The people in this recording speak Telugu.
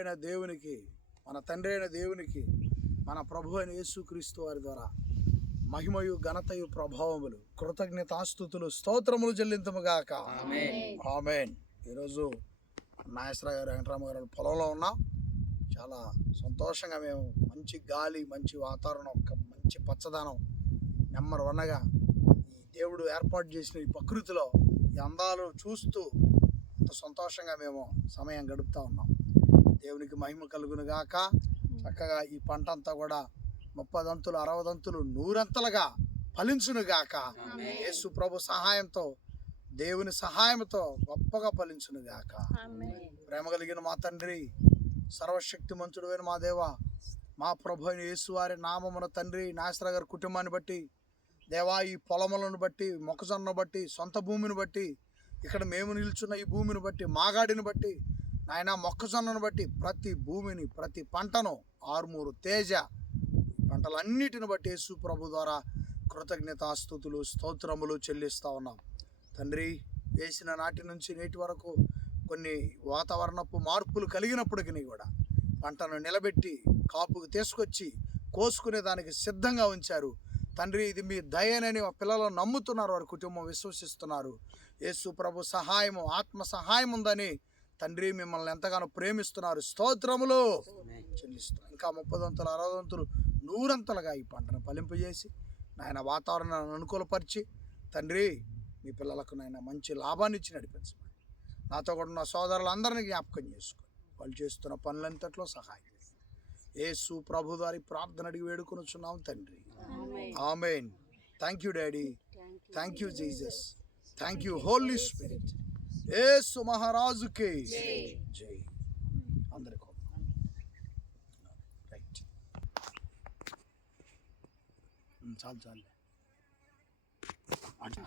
అయిన దేవునికి, మన తండ్రి అయిన దేవునికి, మన ప్రభు అయిన యేసుక్రీస్తు వారి ద్వారా మహిమయు ఘనతయు ప్రభావములు కృతజ్ఞతాస్తుతులు స్తోత్రములు చెల్లింతుముగాక. ఆమేన్. ఈరోజు నాగేశ్వర గారు, వెంకటరామ గారు పొలంలో ఉన్నాం. చాలా సంతోషంగా మేము మంచి గాలి, మంచి వాతావరణం, ఒక మంచి పచ్చదనం, నెంబర్ వన్గా ఈ దేవుడు ఏర్పాటు చేసిన ఈ ప్రకృతిలో ఈ అందాలు చూస్తూ అంత సంతోషంగా మేము సమయం గడుపుతూ ఉన్నాం. దేవునికి మహిమ కలుగును గాక. చక్కగా ఈ పంట అంతా కూడా 30 దంతులు, 60 దంతులు, 100 ఫలించును గాక. యేసు ప్రభు సహాయంతో, దేవుని సహాయంతో గొప్పగా ఫలించును గాక. ప్రేమ కలిగిన మా తండ్రి, సర్వశక్తిమంతుడు అయిన మా దేవ, మా ప్రభు అయిన యేసు వారి నామమున తండ్రి, నాగేశ్వర గారి కుటుంబాన్ని బట్టి దేవా, ఈ పొలములను బట్టి, మొక్కజొన్నను బట్టి, సొంత భూమిని బట్టి, ఇక్కడ మేము నిల్చున్న ఈ భూమిని బట్టి, మాగాడిని బట్టి, నాయన మొక్కజొన్నను బట్టి, ప్రతి భూమిని, ప్రతి పంటను, ఆరుమూరు తేజ పంటలన్నిటిని బట్టి యేసు ప్రభు ద్వారా కృతజ్ఞతాస్తుతులు స్తోత్రములు చెల్లిస్తూ ఉన్నాం. తండ్రి, వేసిన నాటి నుంచి నేటి వరకు కొన్ని వాతావరణపు మార్పులు కలిగినప్పటికీ కూడా పంటను నిలబెట్టి కాపుకు తీసుకొచ్చి కోసుకునే దానికి సిద్ధంగా ఉంచారు. తండ్రి, ఇది మీ దయనని పిల్లలు నమ్ముతున్నారు, వారి కుటుంబం విశ్వసిస్తున్నారు. యేసు ప్రభు సహాయము, ఆత్మ సహాయం ఉందని తండ్రి మిమ్మల్ని ఎంతగానో ప్రేమిస్తున్నారు. స్తోత్రములు చెల్లిస్తున్నారు. ఇంకా 30 దంతులు, 60 దంతులు, 100 ఈ పంటను ఫలింపజేసి నాయన వాతావరణాన్ని అనుకూలపరిచి తండ్రి మీ పిల్లలకు నాయన మంచి లాభాన్ని ఇచ్చి నడిపించమని నాతో కూడా ఉన్న సోదరులందరినీ జ్ఞాపకం చేసుకొని వాళ్ళు చేస్తున్న పనులంతట్లో సహాయం చేసి యేసు ప్రభు వారి ప్రార్థన అడిగి వేడుకొనుచున్నాం తండ్రి. ఆమేన్. Thank you daddy, thank you Jesus, thank you Holy Spirit. యేసు మహారాజుకి జై. అందరికీ రైట్. చాలు అట